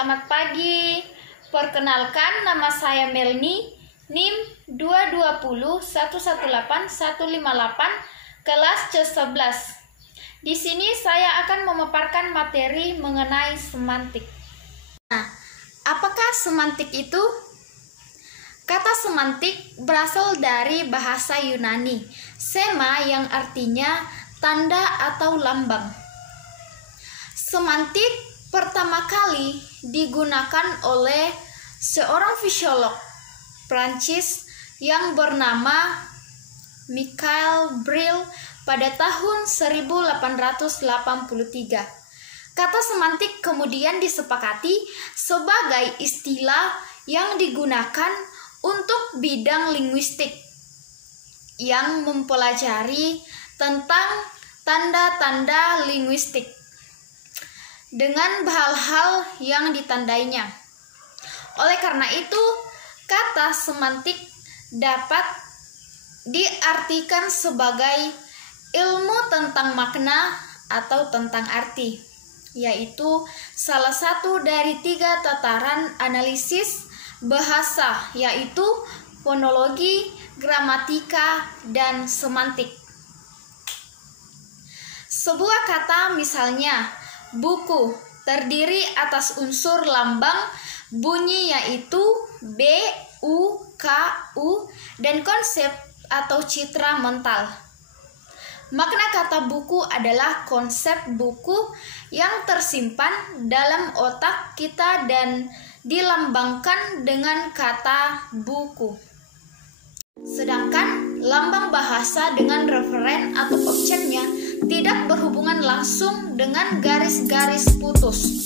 selamat pagi. Perkenalkan, nama saya Melni, NIM 220118158, kelas C11. Di sini saya akan memaparkan materi mengenai semantik. Nah, apakah semantik itu? Kata semantik berasal dari bahasa Yunani, sema yang artinya tanda atau lambang. Semantik pertama kali digunakan oleh seorang fisiolog Prancis yang bernama Michael Brill pada tahun 1883. Kata semantik kemudian disepakati sebagai istilah yang digunakan untuk bidang linguistik yang mempelajari tentang tanda-tanda linguistik dengan hal-hal yang ditandainya. Oleh karena itu, kata semantik dapat diartikan sebagai ilmu tentang makna atau tentang arti, yaitu salah satu dari 3 tataran analisis bahasa, yaitu fonologi, gramatika, dan semantik. Sebuah kata misalnya buku terdiri atas unsur lambang bunyi yaitu B, U, K, U, dan konsep atau citra mental. Makna kata buku adalah konsep buku yang tersimpan dalam otak kita dan dilambangkan dengan kata buku. Sedangkan lambang bahasa dengan referen atau objeknya tidak berhubungan langsung dengan garis-garis putus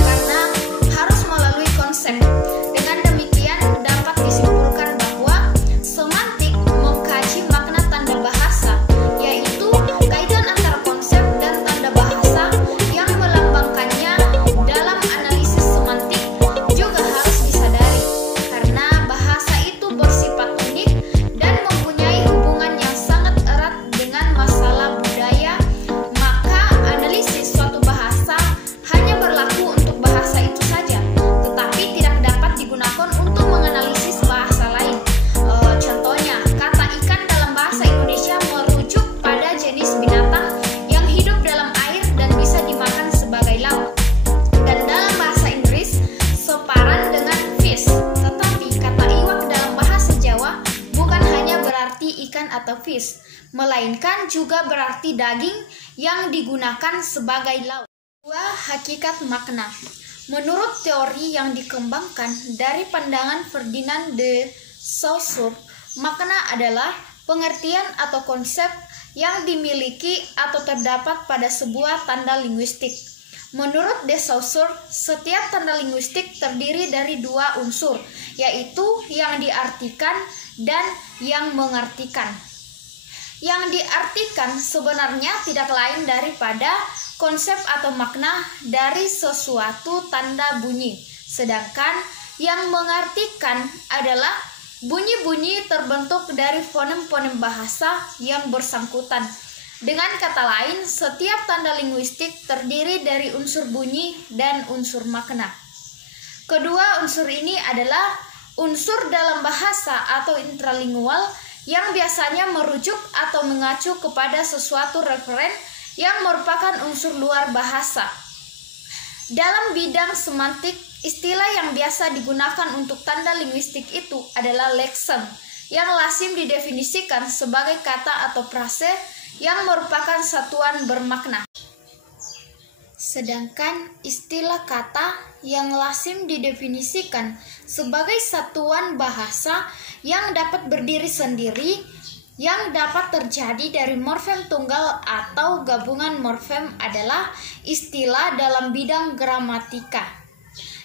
karena harus melalui konsep. Dengan demikian dapat disimpulkan bahwa semantik mengkaji makna tanda bahasa, yaitu kaitan antara konsep dan tanda bahasa yang melambangkannya. Dalam analisis semantik juga harus disadari karena bahasa itu bersifat unik dan mempunyai hubungan yang sangat erat dengan masalah budaya. Maka analisis suatu bahasa hanya berlaku untuk bahasa itu saja, tetapi tidak dapat digunakan untuk menganalisis bahasa lain. Contohnya, kata ikan dalam bahasa Indonesia merujuk pada jenis binatang yang hidup dalam air dan bisa dimakan sebagai lauk. Dan dalam bahasa Inggris separan dengan fish. Tetapi kata iwak dalam bahasa Jawa bukan hanya berarti ikan atau fish, melainkan juga berarti daging yang digunakan sebagai lauk. Hakikat makna. Menurut teori yang dikembangkan dari pandangan Ferdinand de Saussure, makna adalah pengertian atau konsep yang dimiliki atau terdapat pada sebuah tanda linguistik. Menurut de Saussure, setiap tanda linguistik terdiri dari 2 unsur, yaitu yang diartikan dan yang mengartikan. Yang diartikan sebenarnya tidak lain daripada konsep atau makna dari sesuatu tanda bunyi, sedangkan yang mengartikan adalah bunyi-bunyi terbentuk dari fonem-fonem bahasa yang bersangkutan. Dengan kata lain, setiap tanda linguistik terdiri dari unsur bunyi dan unsur makna. Kedua unsur ini adalah unsur dalam bahasa atau intralingual yang biasanya merujuk atau mengacu kepada sesuatu referen yang merupakan unsur luar bahasa. Dalam bidang semantik, istilah yang biasa digunakan untuk tanda linguistik itu adalah leksem, yang lazim didefinisikan sebagai kata atau frase yang merupakan satuan bermakna. Sedangkan istilah kata yang lazim didefinisikan sebagai satuan bahasa yang dapat berdiri sendiri, yang dapat terjadi dari morfem tunggal atau gabungan morfem adalah istilah dalam bidang gramatika.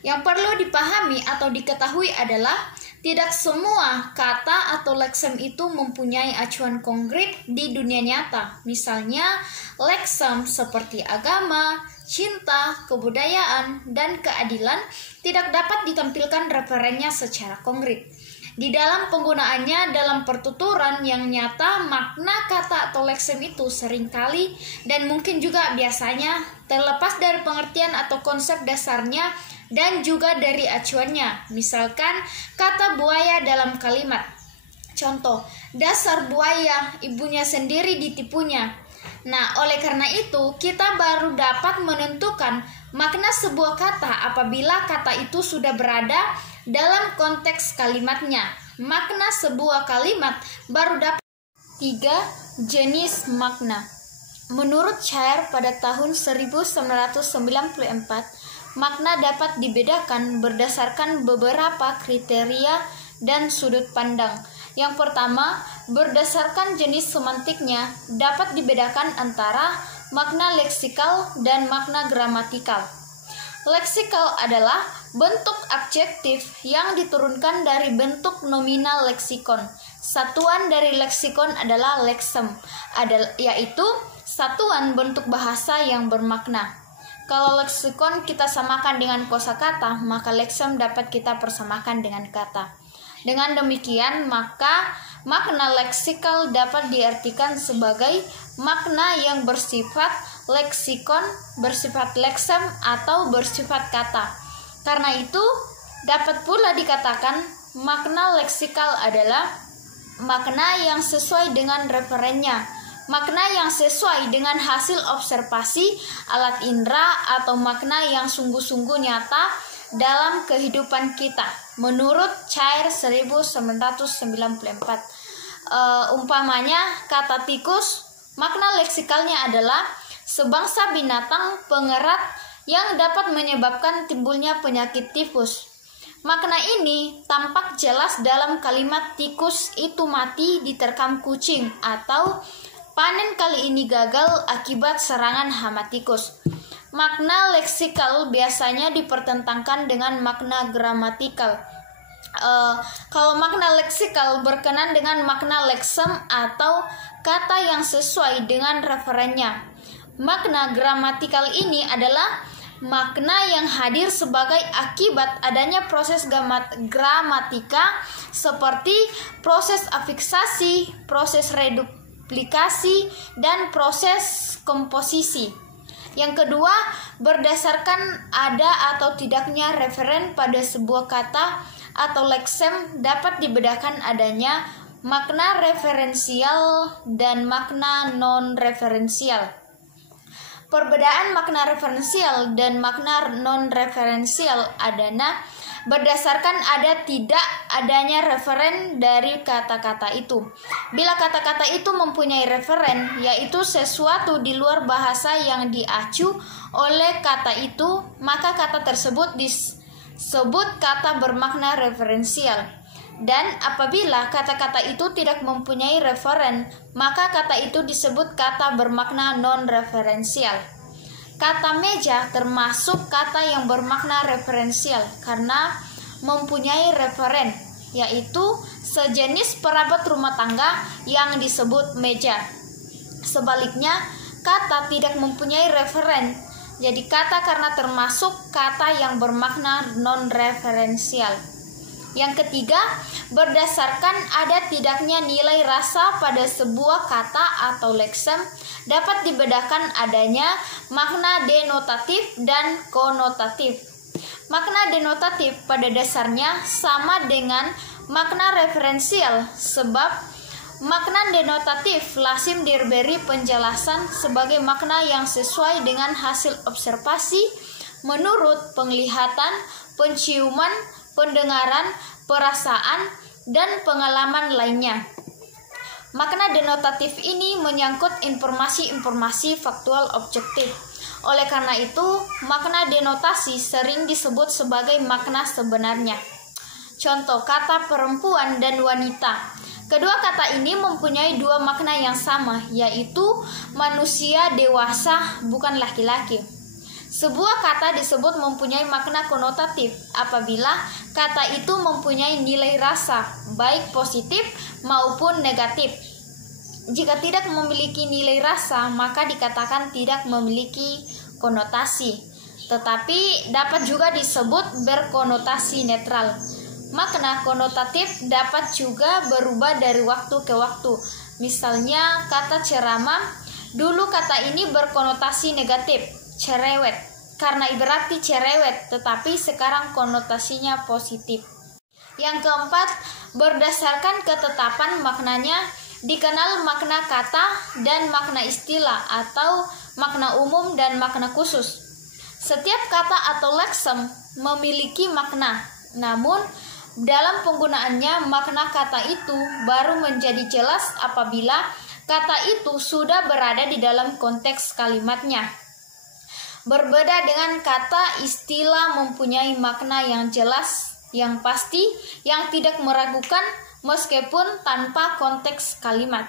Yang perlu dipahami atau diketahui adalah tidak semua kata atau leksem itu mempunyai acuan konkret di dunia nyata. Misalnya, leksem seperti agama, cinta, kebudayaan, dan keadilan tidak dapat ditampilkan referennya secara konkret. Di dalam penggunaannya dalam pertuturan yang nyata, makna kata atau leksem itu seringkali dan mungkin juga biasanya terlepas dari pengertian atau konsep dasarnya dan juga dari acuannya. Misalkan kata buaya dalam kalimat. Contoh, dasar buaya, ibunya sendiri ditipunya. Nah, oleh karena itu, kita baru dapat menentukan makna sebuah kata apabila kata itu sudah berada dalam konteks kalimatnya. Makna sebuah kalimat baru dapat 3 jenis makna. Menurut Chayre pada tahun 1994, makna dapat dibedakan berdasarkan beberapa kriteria dan sudut pandang. Yang pertama, berdasarkan jenis semantiknya dapat dibedakan antara makna leksikal dan makna gramatikal. Leksikal adalah bentuk adjektif yang diturunkan dari bentuk nominal leksikon. Satuan dari leksikon adalah leksem, yaitu satuan bentuk bahasa yang bermakna. Kalau leksikon kita samakan dengan kosakata, maka leksem dapat kita persamakan dengan kata. Dengan demikian, maka makna leksikal dapat diartikan sebagai makna yang bersifat leksikon, bersifat leksem, atau bersifat kata. Karena itu, dapat pula dikatakan makna leksikal adalah makna yang sesuai dengan referennya, makna yang sesuai dengan hasil observasi alat indera, atau makna yang sungguh-sungguh nyata dalam kehidupan kita. Menurut Chayre 1994, umpamanya kata tikus, makna leksikalnya adalah sebangsa binatang pengerat yang dapat menyebabkan timbulnya penyakit tifus. Makna ini tampak jelas dalam kalimat tikus itu mati diterkam kucing, atau panen kali ini gagal akibat serangan hama tikus. Makna leksikal biasanya dipertentangkan dengan makna gramatikal. Kalau makna leksikal berkenan dengan makna leksem atau kata yang sesuai dengan referennya. Makna gramatikal ini adalah makna yang hadir sebagai akibat adanya proses gramatika seperti proses afiksasi, proses reduplikasi, dan proses komposisi. Yang kedua, berdasarkan ada atau tidaknya referen pada sebuah kata atau leksem dapat dibedakan adanya makna referensial dan makna non-referensial. Perbedaan makna referensial dan makna non-referensial adalah berdasarkan ada tidak adanya referen dari kata-kata itu. Bila kata-kata itu mempunyai referen, yaitu sesuatu di luar bahasa yang diacu oleh kata itu, maka kata tersebut disebut kata bermakna referensial. Dan apabila kata-kata itu tidak mempunyai referen, maka kata itu disebut kata bermakna non-referensial. Kata meja termasuk kata yang bermakna referensial karena mempunyai referen, yaitu sejenis perabot rumah tangga yang disebut meja. Sebaliknya, kata tidak mempunyai referen, jadi kata karena termasuk kata yang bermakna non-referensial. Yang ketiga, berdasarkan ada tidaknya nilai rasa pada sebuah kata atau leksem, dapat dibedakan adanya makna denotatif dan konotatif. Makna denotatif pada dasarnya sama dengan makna referensial, sebab makna denotatif lazim diberi penjelasan sebagai makna yang sesuai dengan hasil observasi menurut penglihatan, penciuman, pendengaran, perasaan, dan pengalaman lainnya. Makna denotatif ini menyangkut informasi-informasi faktual objektif. Oleh karena itu, makna denotasi sering disebut sebagai makna sebenarnya. Contoh kata perempuan dan wanita. Kedua kata ini mempunyai dua makna yang sama, yaitu manusia dewasa bukan laki-laki. Sebuah kata disebut mempunyai makna konotatif apabila kata itu mempunyai nilai rasa, baik positif maupun negatif. Jika tidak memiliki nilai rasa, maka dikatakan tidak memiliki konotasi, tetapi dapat juga disebut berkonotasi netral. Makna konotatif dapat juga berubah dari waktu ke waktu. Misalnya kata ceramah, dulu kata ini berkonotasi negatif, cerewet, karena ibaratnya cerewet, tetapi sekarang konotasinya positif. Yang keempat, berdasarkan ketetapan maknanya dikenal makna kata dan makna istilah atau makna umum dan makna khusus. Setiap kata atau leksem memiliki makna, namun dalam penggunaannya makna kata itu baru menjadi jelas apabila kata itu sudah berada di dalam konteks kalimatnya. Berbeda dengan kata, istilah mempunyai makna yang jelas, yang pasti, yang tidak meragukan meskipun tanpa konteks kalimat.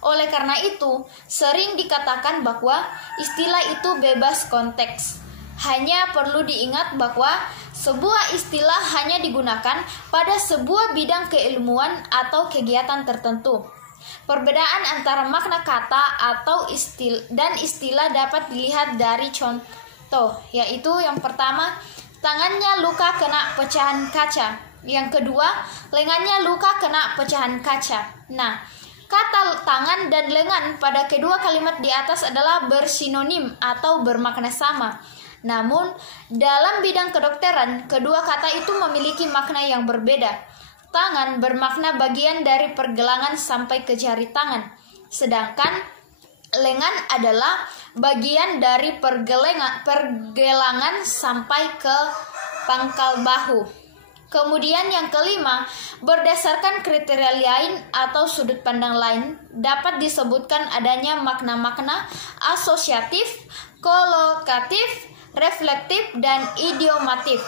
Oleh karena itu, sering dikatakan bahwa istilah itu bebas konteks. Hanya perlu diingat bahwa sebuah istilah hanya digunakan pada sebuah bidang keilmuan atau kegiatan tertentu. Perbedaan antara makna kata atau istilah dapat dilihat dari contoh, yaitu yang pertama, tangannya luka kena pecahan kaca. Yang kedua, lengannya luka kena pecahan kaca. Nah, kata tangan dan lengan pada kedua kalimat di atas adalah bersinonim atau bermakna sama. Namun, dalam bidang kedokteran, kedua kata itu memiliki makna yang berbeda. Tangan bermakna bagian dari pergelangan sampai ke jari tangan, sedangkan lengan adalah bagian dari pergelangan sampai ke pangkal bahu. Kemudian yang kelima, berdasarkan kriteria lain atau sudut pandang lain, dapat disebutkan adanya makna-makna asosiatif, kolokatif, reflektif, dan idiomatif.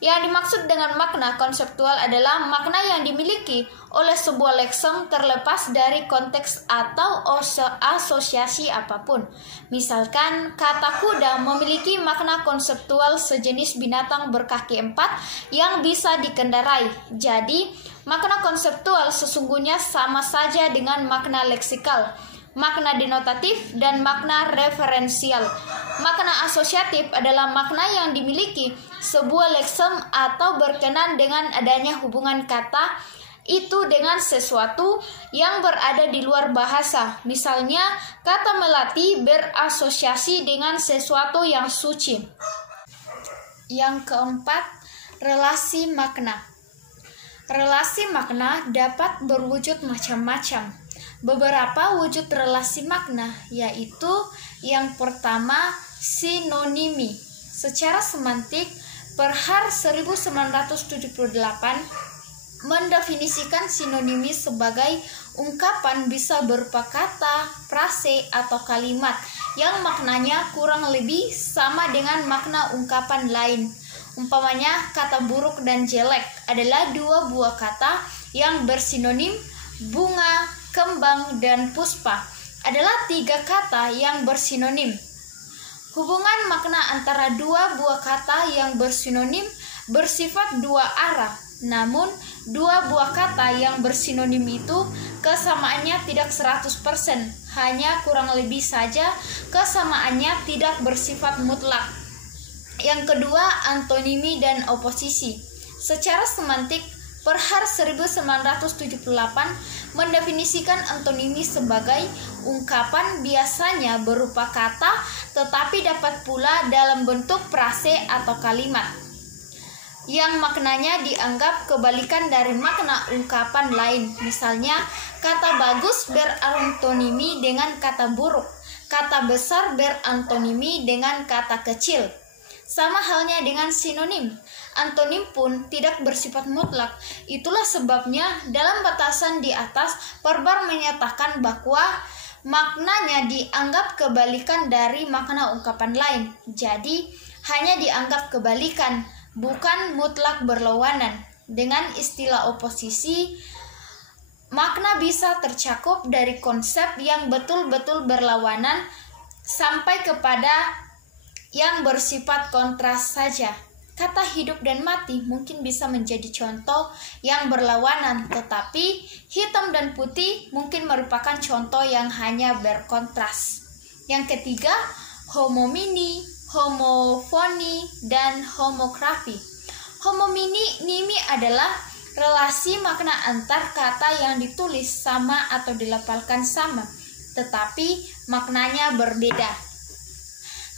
Yang dimaksud dengan makna konseptual adalah makna yang dimiliki oleh sebuah leksem terlepas dari konteks atau asosiasi apapun. Misalkan, kata kuda memiliki makna konseptual sejenis binatang berkaki empat yang bisa dikendarai. Jadi, makna konseptual sesungguhnya sama saja dengan makna leksikal, makna denotatif, dan makna referensial. Makna asosiatif adalah makna yang dimiliki sebuah leksem atau berkenan dengan adanya hubungan kata itu dengan sesuatu yang berada di luar bahasa. Misalnya, kata melati berasosiasi dengan sesuatu yang suci. Yang keempat, relasi makna. Relasi makna dapat berwujud macam-macam. Beberapa wujud relasi makna, yaitu yang pertama, sinonimi. Secara semantik, Perhar 1978 mendefinisikan sinonimi sebagai ungkapan bisa berupa kata, frase, atau kalimat yang maknanya kurang lebih sama dengan makna ungkapan lain. Umpamanya, kata buruk dan jelek adalah dua buah kata yang bersinonim. Bunga, kembang, dan puspa adalah tiga kata yang bersinonim. Hubungan makna antara dua buah kata yang bersinonim bersifat dua arah. Namun, dua buah kata yang bersinonim itu kesamaannya tidak 100%, hanya kurang lebih saja kesamaannya tidak bersifat mutlak. Yang kedua, antonimi dan oposisi. Secara semantik, Perhar 1978 mendefinisikan antonimi sebagai ungkapan biasanya berupa kata tetapi dapat pula dalam bentuk frase atau kalimat yang maknanya dianggap kebalikan dari makna ungkapan lain. Misalnya, kata bagus berantonimi dengan kata buruk, kata besar berantonimi dengan kata kecil. Sama halnya dengan sinonim. Antonim pun tidak bersifat mutlak. Itulah sebabnya dalam batasan di atas, Perbar menyatakan bahwa maknanya dianggap kebalikan dari makna ungkapan lain. Jadi, hanya dianggap kebalikan, bukan mutlak berlawanan. Dengan istilah oposisi, makna bisa tercakup dari konsep yang betul-betul berlawanan sampai kepada yang bersifat kontras saja. Kata hidup dan mati mungkin bisa menjadi contoh yang berlawanan, tetapi hitam dan putih mungkin merupakan contoh yang hanya berkontras. Yang ketiga, homomini, homofoni, dan homografi. Homonimi adalah relasi makna antar kata yang ditulis sama atau dilafalkan sama, tetapi maknanya berbeda.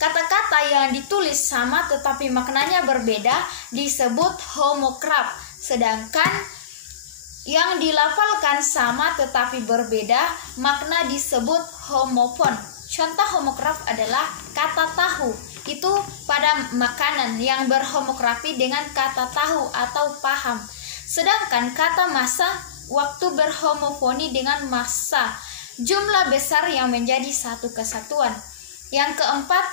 Kata-kata yang ditulis sama tetapi maknanya berbeda disebut homokrap, sedangkan yang dilafalkan sama tetapi berbeda makna disebut homofon. Contoh homokrap adalah kata tahu, itu pada makanan yang berhomokrapi dengan kata tahu atau paham. Sedangkan kata masa waktu berhomofoni dengan massa, jumlah besar yang menjadi satu kesatuan. Yang keempat,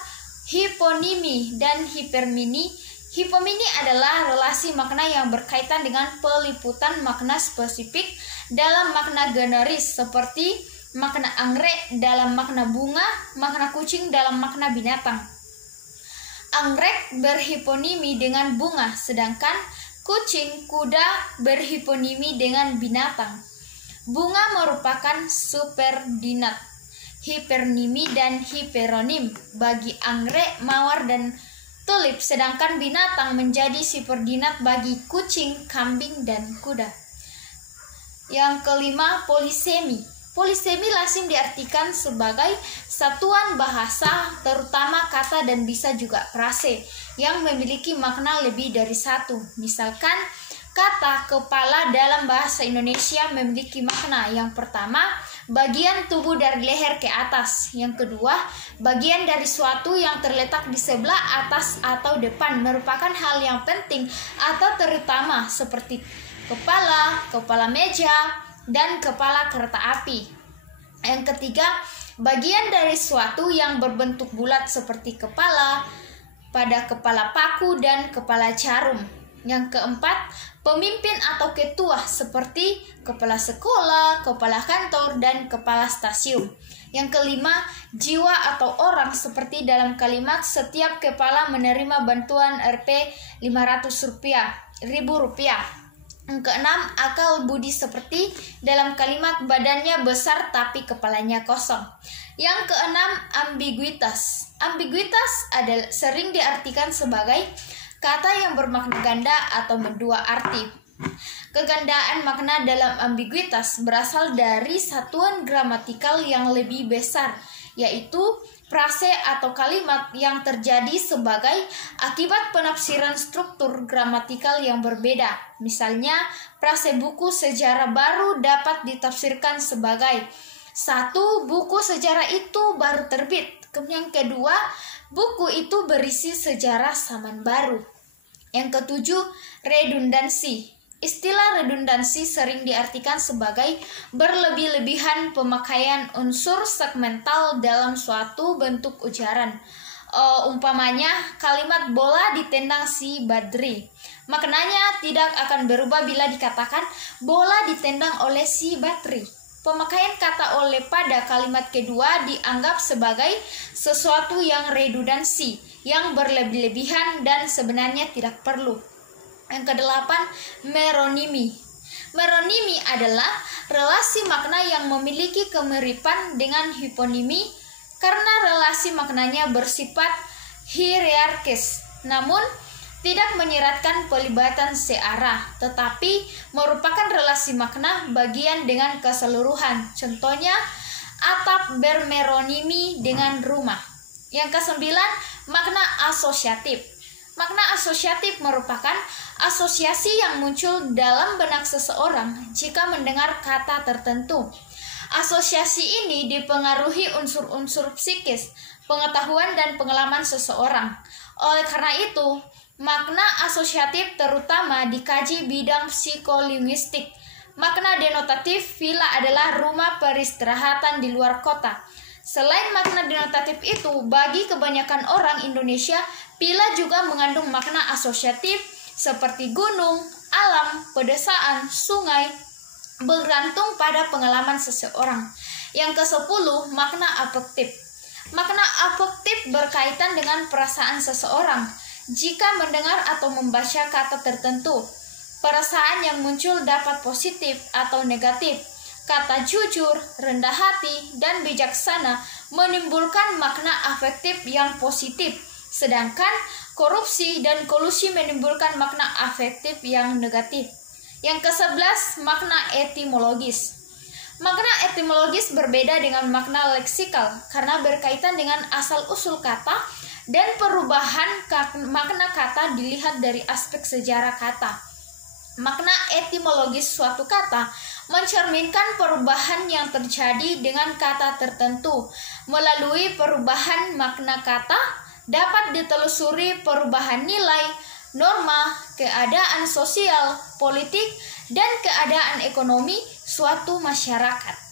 hiponimi dan hipermini. Hipomini adalah relasi makna yang berkaitan dengan peliputan makna spesifik dalam makna generis, seperti makna anggrek dalam makna bunga, makna kucing dalam makna binatang. Anggrek berhiponimi dengan bunga, sedangkan kucing, kuda berhiponimi dengan binatang. Bunga merupakan superdinat, hipernimi dan hiperonim bagi anggrek, mawar, dan tulip, sedangkan binatang menjadi superdinat bagi kucing, kambing, dan kuda. Yang kelima, polisemi. Polisemi lazim diartikan sebagai satuan bahasa, terutama kata dan bisa juga frase, yang memiliki makna lebih dari satu. Misalkan, kata kepala dalam bahasa Indonesia memiliki makna yang pertama, bagian tubuh dari leher ke atas. Yang kedua, bagian dari suatu yang terletak di sebelah atas atau depan, merupakan hal yang penting atau terutama, seperti kepala, kepala meja, dan kepala kereta api. Yang ketiga, bagian dari suatu yang berbentuk bulat seperti kepala, pada kepala paku, dan kepala jarum. Yang keempat, pemimpin atau ketua seperti kepala sekolah, kepala kantor, dan kepala stasiun. Yang kelima, jiwa atau orang seperti dalam kalimat setiap kepala menerima bantuan Rp500.000. Yang keenam, akal budi seperti dalam kalimat badannya besar tapi kepalanya kosong. Yang keenam, ambiguitas. Ambiguitas adalah sering diartikan sebagai kata yang bermakna ganda atau mendua arti. Kegandaan makna dalam ambiguitas berasal dari satuan gramatikal yang lebih besar, yaitu frase atau kalimat yang terjadi sebagai akibat penafsiran struktur gramatikal yang berbeda. Misalnya, frase buku sejarah baru dapat ditafsirkan sebagai satu, buku sejarah itu baru terbit. Yang kedua, buku itu berisi sejarah zaman baru. Yang ketujuh, redundansi. Istilah redundansi sering diartikan sebagai berlebih-lebihan pemakaian unsur segmental dalam suatu bentuk ujaran. Umpamanya, kalimat bola ditendang si Badri. Maknanya tidak akan berubah bila dikatakan bola ditendang oleh si Badri. Pemakaian kata oleh pada kalimat kedua dianggap sebagai sesuatu yang redundansi, yang berlebih-lebihan dan sebenarnya tidak perlu. Yang kedelapan, meronimi. Meronimi adalah relasi makna yang memiliki kemiripan dengan hiponimi karena relasi maknanya bersifat hierarkis, namun tidak menyiratkan pelibatan searah, tetapi merupakan relasi makna bagian dengan keseluruhan. Contohnya, atap bermeronimi dengan rumah. Yang kesembilan, makna asosiatif. Makna asosiatif merupakan asosiasi yang muncul dalam benak seseorang jika mendengar kata tertentu. Asosiasi ini dipengaruhi unsur-unsur psikis, pengetahuan, dan pengalaman seseorang. Oleh karena itu, makna asosiatif terutama dikaji bidang psikolinguistik. Makna denotatif, villa adalah rumah peristirahatan di luar kota. Selain makna denotatif itu, bagi kebanyakan orang Indonesia, villa juga mengandung makna asosiatif seperti gunung, alam, pedesaan, sungai, bergantung pada pengalaman seseorang. Yang ke-10, makna afektif. Makna afektif berkaitan dengan perasaan seseorang. Jika mendengar atau membaca kata tertentu, perasaan yang muncul dapat positif atau negatif. Kata jujur, rendah hati, dan bijaksana menimbulkan makna afektif yang positif. Sedangkan korupsi, dan kolusi menimbulkan makna afektif yang negatif. Yang ke-11, makna etimologis. Makna etimologis berbeda dengan makna leksikal karena berkaitan dengan asal-usul kata dan perubahan makna kata dilihat dari aspek sejarah kata. Makna etimologis suatu kata mencerminkan perubahan yang terjadi dengan kata tertentu. Melalui perubahan makna kata dapat ditelusuri perubahan nilai, norma, keadaan sosial, politik, dan keadaan ekonomi suatu masyarakat.